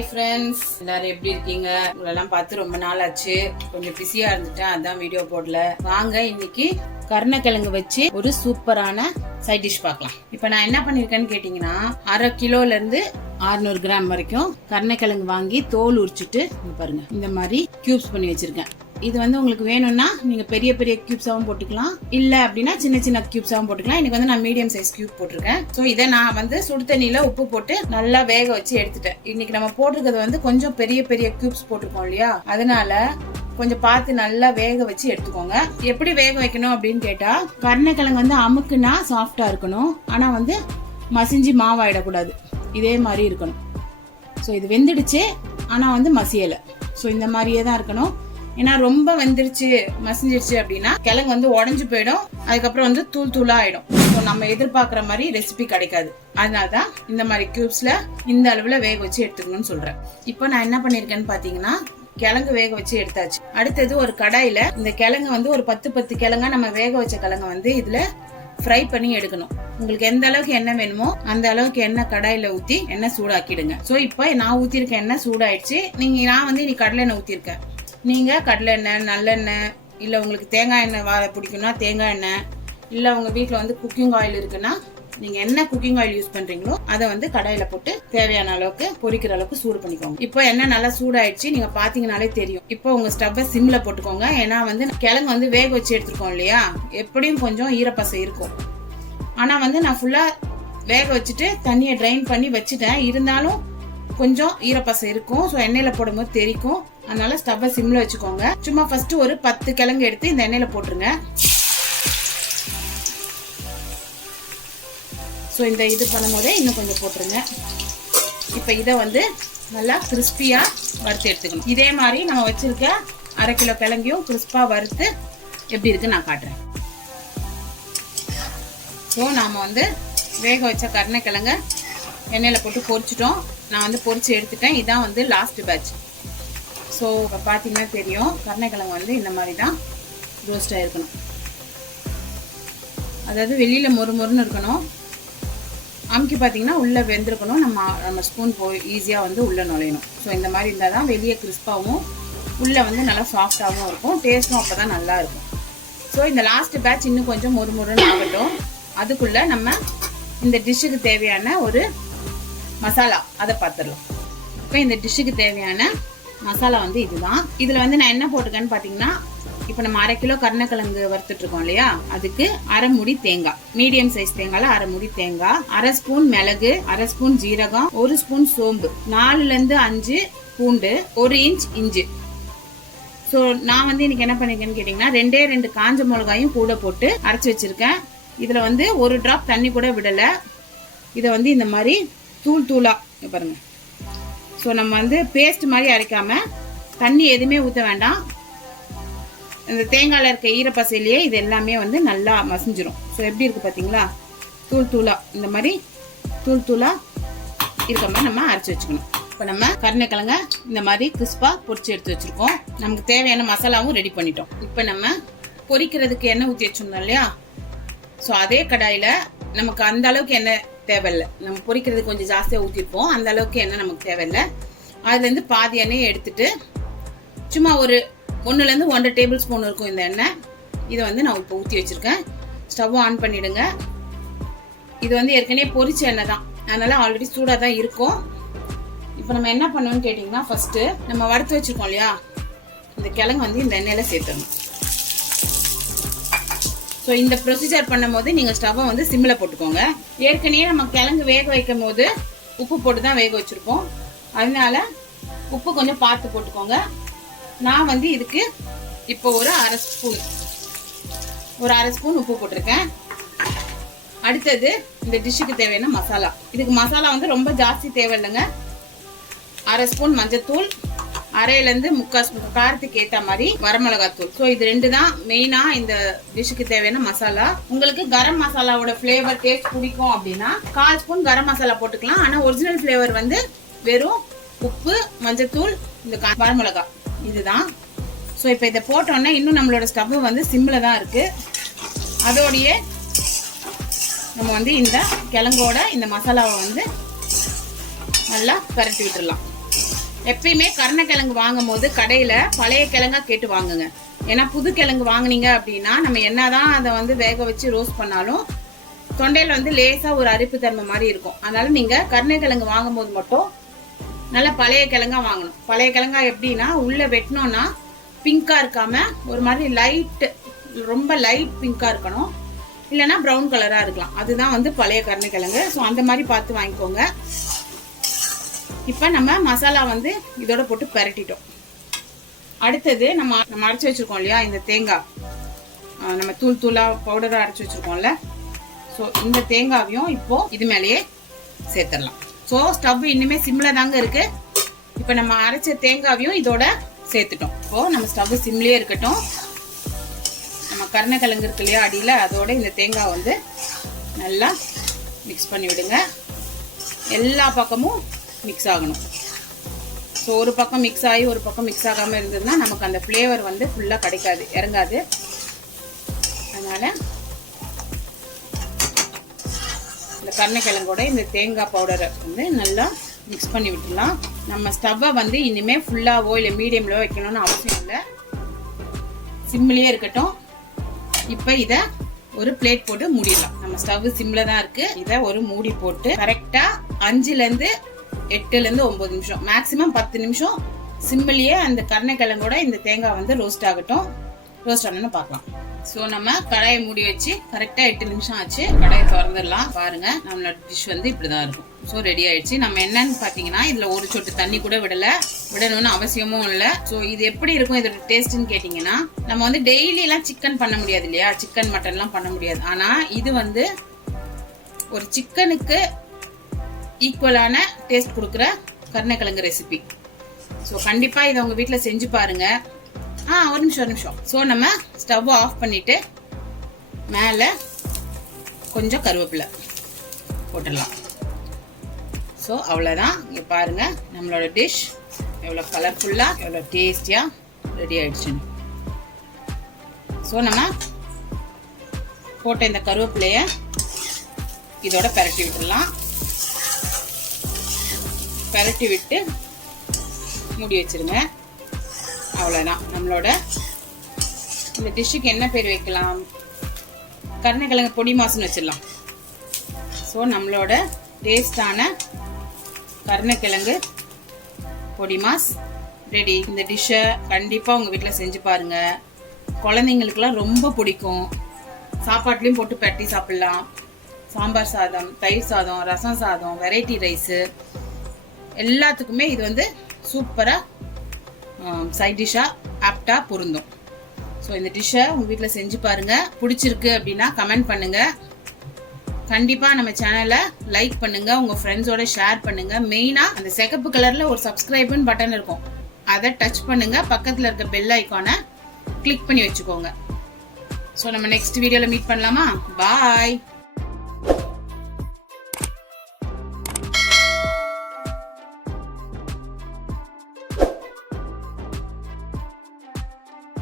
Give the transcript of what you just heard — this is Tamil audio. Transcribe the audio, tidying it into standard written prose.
ஹாய் ஃப்ரெண்ட்ஸ், எல்லாரும் எப்படி இருக்கீங்க? உங்களெல்லாம் பார்த்து ரொம்ப நாள் ஆச்சு. கொஞ்சம் பிஸியா இருந்துட்டேன், அதான் வீடியோ போடல. வாங்க இன்னைக்கு கருணைக்கிழங்கு வச்சு ஒரு சூப்பரான சைட் டிஷ் பார்க்கலாம். இப்போ நான் என்ன பண்ணிருக்கேன்னு கேட்டீங்கன்னா, 1/2 கிலோல இருந்து 600 கிராம் வரைக்கும் கருணைக்கிழங்கு வாங்கி தோல் உரிச்சிட்டு பாருங்க இந்த மாதிரி கியூப்ஸ் பண்ணி வச்சிருக்கேன். இது வந்து உங்களுக்கு வேணும்னா நீங்க பெரிய பெரிய கியூப்ஸாவும் போட்டுக்கலாம், இல்ல அப்படின்னா சின்ன சின்ன கியூப்ஸாவும் போட்டுக்கலாம். இன்னைக்கு வந்து நான் மீடியம் சைஸ் கியூப் போட்டிருக்கேன். சோ இதை நான் வந்து சுடு தண்ணியில உப்பு போட்டு நல்லா வேக வச்சு எடுத்துட்டேன். இன்னைக்கு நம்ம போட்டிருக்கிறது வந்து கொஞ்சம் பெரிய பெரிய கியூப்ஸ் போட்டிருக்கோம் இல்லையா, அதனால கொஞ்சம் பார்த்து நல்லா வேக வச்சு எடுத்துக்கோங்க. எப்படி வேக வைக்கணும் அப்படின்னு கேட்டா, கருணைக்கிழங்கு வந்து அமுக்குனா சாஃப்டா இருக்கணும், ஆனா வந்து மசிஞ்சு மாவாயிடக்கூடாது, இதே மாதிரி இருக்கணும். ஸோ இது வெந்துடுச்சு, ஆனா வந்து மசியலை. ஸோ இந்த மாதிரியே தான் இருக்கணும். ஏன்னா ரொம்ப வெந்துருச்சு மசிஞ்சிருச்சு அப்படின்னா கிழங்கு வந்து உடஞ்சு போயிடும், அதுக்கப்புறம் வந்து தூள் தூளா ஆயிடும். ஸோ நம்ம எதிர்பார்க்குற மாதிரி ரெசிபி கிடைக்காது. அதனாலதான் இந்த மாதிரி கியூப்ஸ்ல இந்த அளவுல வேக வச்சு எடுத்துக்கணும்னு சொல்றேன். இப்போ நான் என்ன பண்ணிருக்கேன்னு பாத்தீங்கன்னா, கிழங்கு வேக வச்சு எடுத்தாச்சு. அடுத்தது ஒரு கடாயில இந்த கிழங்கு வந்து ஒரு 10 கிழங்கா நம்ம வேக வச்ச கிழங்கு வந்து இதுல ஃப்ரை பண்ணி எடுக்கணும். உங்களுக்கு எந்த அளவுக்கு எண்ணெய் வேணுமோ அந்த அளவுக்கு எண்ணெய் கடாயில ஊத்தி எண்ணெய் சூடாக்கிடுங்க. சோ இப்போ நான் ஊத்திருக்க எண்ணெய் சூடாயிடுச்சு. நான் வந்து இன்னைக்கு கடலை எண்ணெய் ஊத்திருக்கேன். நீங்க கடலை எண்ணெய், நல்லெண்ணெய், இல்ல உங்களுக்கு தேங்காய் எண்ணெய் பிடிக்கும்னா தேங்காய் எண்ணெய், இல்ல உங்க வீட்டுல வந்து குக்கிங் ஆயில் இருக்குன்னா நீங்க என்ன குக்கிங் ஆயில் யூஸ் பண்றீங்களோ அதை வந்து கடாயில போட்டு தேவையான அளவுக்கு பொரிக்கிற அளவுக்கு சூடு பண்ணிக்கோங்க. இப்போ எண்ணெய் நல்லா சூடாயிடுச்சு, நீங்க பாத்தீங்கன்னாலே தெரியும். இப்போ உங்க ஸ்டவ்வை சிம்ல போட்டுக்கோங்க. ஏன்னா வந்து கிழங்கு வந்து வேக வச்சு எடுத்துருக்கோம் இல்லையா, எப்படியும் கொஞ்சம் ஈரப்பசை இருக்கும். ஆனா வந்து நான் ஃபுல்லா வேக வச்சுட்டு தண்ணியை ட்ரைன் பண்ணி வச்சுட்டேன், இருந்தாலும் கொஞ்சம் ஈரப்பசை இருக்கும். ஸோ எண்ணெயில போடும்போது தெரிக்கும். அதனால ஸ்டவ்வை சிம்ல வச்சுக்கோங்க. சும்மா ஃபர்ஸ்ட் ஒரு 10 கிழங்கு எடுத்து இந்த எண்ணெயில போட்டுருங்க. ஸோ இந்த இது பண்ணும் போதே இன்னும் கொஞ்சம் போட்டுருங்க. இப்போ இதை வந்து நல்லா கிறிஸ்பியா வறுத்து எடுத்துக்கணும். இதே மாதிரி நம்ம வச்சிருக்க 1/2 கிலோ கிழங்கையும் கிறிஸ்பா வறுத்து எப்படி இருக்கு நான் காட்டுறேன். ஸோ நாம வந்து வேக வச்ச கருணைக்கிழங்க எண்ணெயில போட்டு பொரிச்சிட்டோம். நான் வந்து பொரிச்சு எடுத்துட்டேன். இதான் வந்து லாஸ்ட் பேட்ச். ஸோ இப்போ பார்த்தீங்கன்னா தெரியும், கருணைக்கிழங்கு வந்து இந்த மாதிரி தான் ரோஸ்ட் ஆகிருக்கணும். அதாவது வெளியில் மொறுன்னு இருக்கணும், அமுக்கி பார்த்தீங்கன்னா உள்ளே வெந்திருக்கணும். நம்ம ஸ்பூன் ஈஸியாக வந்து உள்ளே நுழையணும். ஸோ இந்த மாதிரி இருந்தால் தான் வெளியே கிறிஸ்பாகவும் உள்ளே வந்து நல்லா சாஃப்டாகவும் இருக்கும், டேஸ்ட்டும் அப்போ தான் நல்லா இருக்கும். ஸோ இந்த லாஸ்ட் பேட்ச் இன்னும் கொஞ்சம் மொறுன்னு ஆகட்டும். அதுக்குள்ளே நம்ம இந்த டிஷ்ஷுக்கு தேவையான ஒரு மசாலா அதை பார்த்துடலாம். இப்போ இந்த டிஷ்ஷுக்கு தேவையான மசாலா வந்து இதுதான். இதில் வந்து நான் என்ன போட்டிருக்கேன்னு பார்த்தீங்கன்னா, இப்போ நம்ம 1/2 கிலோ கருணைக்கிழங்கு வறுத்துட்டு இருக்கோம் இல்லையா, அதுக்கு 1/2 மூடி தேங்காய், மீடியம் சைஸ் தேங்காய்ல 1/2 மூடி தேங்காய், 1/2 ஸ்பூன் மிளகு, 1/2 ஸ்பூன் ஜீரகம், 1 ஸ்பூன் சோம்பு, 4ல இருந்து 5 பூண்டு, 1 இன்ச் இஞ்சி. ஸோ நான் வந்து இன்னைக்கு என்ன பண்ணிருக்கேன்னு கேட்டீங்கன்னா, 2 காஞ்ச மிளகாயும் கூட போட்டு அரைச்சி வச்சிருக்கேன். இதுல வந்து 1 டிராப் தண்ணி கூட விடல. இதை வந்து இந்த மாதிரி தூளா பாருங்க. ஸோ நம்ம வந்து பேஸ்ட் மாதிரி அரைக்காம தண்ணி எதுவுமே ஊற்ற வேண்டாம். இந்த தேங்காயில இருக்க ஈரப்பசையிலேயே இது எல்லாமே வந்து நல்லா மசிஞ்சிரும். ஸோ எப்படி இருக்கு பார்த்தீங்களா, தூளா இந்த மாதிரி தூளா இருக்க மாதிரி நம்ம அரைச்சி வச்சுக்கணும். இப்போ நம்ம கருணைக்கிழங்க இந்த மாதிரி கிறிஸ்பா பொரிச்சு எடுத்து வச்சிருக்கோம். நமக்கு தேவையான மசாலாவும் ரெடி பண்ணிட்டோம். இப்போ நம்ம பொரிக்கிறதுக்கு எண்ணெய் ஊற்றி வச்சிருந்தோம் இல்லையா, ஸோ அதே கடாயில நமக்கு அந்த அளவுக்கு எண்ணெய் தேவையில்லை. நம்ம பொரிக்கிறது கொஞ்சம் ஜாஸ்தியாக ஊற்றிருப்போம், அந்த அளவுக்கு எண்ணெய் நமக்கு தேவையில்லை. அதுலேருந்து பாதி எண்ணெயை எடுத்துட்டு சும்மா ஒரு 1லேருந்து 1.5 டேபிள் ஸ்பூன் இருக்கும் இந்த எண்ணெய். இதை வந்து நான் இப்போ ஊற்றி வச்சிருக்கேன். ஸ்டவ் ஆன் பண்ணிடுங்க. இது வந்து ஏற்கனவே பொரிச்ச எண்ணெய் தான், அதனால ஆல்ரெடி சூடாக தான் இருக்கும். இப்போ நம்ம என்ன பண்ணணும்னு கேட்டிங்கன்னா, ஃபர்ஸ்ட் நம்ம வறுத்து வச்சிருக்கோம் இல்லையா, இந்த கிழங்கு வந்து இந்த எண்ணெயில சேர்த்துடணும். ஸோ இந்த ப்ரொசீஜர் பண்ணும் போது நீங்கள் ஸ்டவ்வை வந்து சிம்மில் போட்டுக்கோங்க. ஏற்கனவே நம்ம கிழங்கு வேக வைக்கும் போது உப்பு போட்டு தான் வேக வச்சுருப்போம், அதனால உப்பு கொஞ்சம் பார்த்து போட்டுக்கோங்க. நான் வந்து இதுக்கு இப்போ ஒரு 1/2 ஸ்பூன் உப்பு போட்டிருக்கேன். அடுத்தது இந்த டிஷ்ஷுக்கு தேவையான மசாலா. இதுக்கு மசாலா வந்து ரொம்ப ஜாஸ்தி தேவையில்லைங்க. 1/2 ஸ்பூன் மஞ்சத்தூள், 1/2லேருந்து 3/4 ஸ்பூன் காரத்துக்கு ஏற்ற மாதிரி வரமிளகாத்தூள். ஸோ இது 2 தான் மெயினா இந்த டிஷ்ஷுக்கு தேவையான மசாலா. உங்களுக்கு கரம் மசாலாவோட ஃப்ளேவர் டேஸ்ட் பிடிக்கும் அப்படின்னா 1/4 ஸ்பூன் கரம் மசாலா போட்டுக்கலாம். ஆனால் ஒரிஜினல் ஃப்ளேவர் வந்து வெறும் உப்பு, மஞ்சத்தூள், இந்த வரமிளகா இதுதான். ஸோ இப்போ இதை போட்டோன்னா இன்னும் நம்மளோட ஸ்டவ் வந்து சிம்மில் தான் இருக்கு. அதோடையே நம்ம வந்து இந்த கிழங்கோட இந்த மசாலாவை வந்து நல்லா பரட்டி விட்டுடலாம். எப்பயுமே கருணைக்கிழங்கு வாங்கும் போது கடையில பழைய கிழங்கா கேட்டு வாங்குங்க. ஏன்னா புது கிழங்கு வாங்குனீங்க அப்படின்னா நம்ம என்னதான் அதை வந்து வேக வச்சு ரோஸ்ட் பண்ணாலும் தொண்டையில வந்து லேசா ஒரு அரிப்பு தன்மை மாதிரி இருக்கும். அதனால நீங்க கருணைக்கிழங்கு வாங்கும் போது மட்டும் நல்லா பழைய கிழங்கா வாங்கணும். பழைய கிழங்கா எப்படின்னா உள்ள வெட்டினோம்னா பிங்கா இருக்காம ஒரு மாதிரி லைட், ரொம்ப லைட் பிங்கா இருக்கணும், இல்லைன்னா ப்ரௌன் கலரா இருக்கலாம். அதுதான் வந்து பழைய கருணைக்கிழங்கு. ஸோ அந்த மாதிரி பார்த்து வாங்கிக்கோங்க. இப்போ நம்ம மசாலா வந்து இதோட போட்டு பரட்டிட்டோம். அடுத்தது நம்ம அரைச்சி வச்சிருக்கோம் இல்லையா இந்த தேங்காய், நம்ம தூள் தூளா பவுடரா அரைச்சி வச்சிருக்கோம்ல. ஸோ இந்த தேங்காவையும் இப்போ இது மேலேயே சேர்த்துடலாம். ஸோ ஸ்டவ் இன்னுமே சிம்ல தாங்க இருக்கு. இப்போ நம்ம அரைச்ச தேங்காவையும் இதோட சேர்த்துட்டோம். இப்போ நம்ம ஸ்டவ் சிம்லயே இருக்கட்டும். நம்ம கருணைக்கிழங்கு இருக்கு இல்லையா அடியில், அதோட இந்த தேங்காய் வந்து நல்லா மிக்ஸ் பண்ணி விடுங்க. எல்லா பக்கமும் மிக்ஸ் ஆகணும். ஸோ ஒரு பக்கம் மிக்ஸ் ஆகி ஒரு பக்கம் மிக்ஸ் ஆகாமல் இருந்ததுன்னா நமக்கு அந்த ஃப்ளேவர் வந்து ஃபுல்லாக கிடைக்காது, இறங்காது. அதனால இந்த கருணைக்கிழங்கோட இந்த தேங்காய் பவுடரை வந்து நல்லா மிக்ஸ் பண்ணி விட்டுடலாம். நம்ம ஸ்டவ்வை வந்து இனிமே ஃபுல்லாவோ இல்லை மீடியம்லோ வைக்கணும்னு அவசியம் இல்லை, சிம்லேயே இருக்கட்டும். இப்போ இதை ஒரு பிளேட் போட்டு மூடிடலாம். நம்ம ஸ்டவ் சிம்ல தான் இருக்கு. இதை ஒரு மூடி போட்டு கரெக்டா 5லேருந்து 8லேருந்து 9 நிமிஷம், மேக்சிமம் 10 நிமிஷம் சிம்மிலேயே அந்த கருணைக்கிழங்கோட இந்த தேங்காய் வந்து ரோஸ்ட் ஆகட்டும். ரோஸ்ட் ஆனோன்னு பார்க்கலாம். ஸோ நம்ம கடாயை மூடி வச்சு கரெக்டா 8 நிமிஷம் ஆச்சு. கடாயை திறந்துடலாம். பாருங்க நம்மளோட டிஷ் வந்து இப்படிதான் இருக்கும். ஸோ ரெடி ஆயிடுச்சு. நம்ம என்னன்னு பாத்தீங்கன்னா இதுல ஒரு சொட்டு தண்ணி கூட விடணும்னு அவசியமும் இல்லை. ஸோ இது எப்படி இருக்கும் இதோட டேஸ்ட்னு கேட்டீங்கன்னா, நம்ம வந்து டெய்லி எல்லாம் சிக்கன் பண்ண முடியாது இல்லையா, சிக்கன் மட்டன் எல்லாம் பண்ண முடியாது. ஆனா இது வந்து ஒரு சிக்கனுக்கு ஈக்குவலான டேஸ்ட் கொடுக்குற கருணைக்கிழங்கு ரெசிபி. ஸோ கண்டிப்பா இதை உங்க வீட்டில் செஞ்சு பாருங்க. ஒரு நிமிஷம். ஸோ நம்ம ஸ்டவ் ஆஃப் பண்ணிட்டு மேலே கொஞ்சம் கருவேப்பிலை போட்டுடலாம். ஸோ அவ்வளோதான். இங்கே பாருங்க நம்மளோட டிஷ் எவ்வளோ கலர்ஃபுல்லாக எவ்வளோ டேஸ்டியாக ரெடி ஆயிடுச்சுன்னு. ஸோ நம்ம போட்ட இந்த கருவேப்பிலையை இதோட பரட்டி விட்டுடலாம். பரட்டி விட்டு மூடி வச்சிருங்க. அவ்வளோதான். நம்மளோட இந்த டிஷ்ஷுக்கு என்ன பேர் வைக்கலாம்? கருணைக்கிழங்கு பொடி மாஸ்ன்னு வச்சிடலாம். ஸோ நம்மளோட டேஸ்டான கருணைக்கிழங்கு பொடி மாஸ் ரெடி. இந்த டிஷ்ஷை கண்டிப்பாக உங்கள் வீட்டில் செஞ்சு பாருங்க. குழந்தைங்களுக்குலாம் ரொம்ப பிடிக்கும். சாப்பாட்லேயும் போட்டு பரட்டி சாப்பிட்லாம். சாம்பார் சாதம், தயிர் சாதம், ரசம் சாதம், வெரைட்டி ரைஸு எல்லாத்துக்குமே இது வந்து சூப்பராக சைட் டிஷ்ஷாக ஆப்டாக பொருந்தும். ஸோ இந்த டிஷ்ஷை உங்கள் வீட்டில் செஞ்சு பாருங்கள். பிடிச்சிருக்கு அப்படின்னா கமெண்ட் பண்ணுங்கள். கண்டிப்பாக நம்ம சேனலை லைக் பண்ணுங்கள், உங்கள் ஃப்ரெண்ட்ஸோட ஷேர் பண்ணுங்கள். மெயினாக அந்த சிகப்பு கலரில் ஒரு சப்ஸ்கிரைப்னு பட்டன் இருக்கும், அதை டச் பண்ணுங்கள். பக்கத்தில் இருக்க பெல் ஐக்கானை கிளிக் பண்ணி வச்சுக்கோங்க. ஸோ நம்ம நெக்ஸ்ட் வீடியோவில் மீட் பண்ணலாமா? பாய்.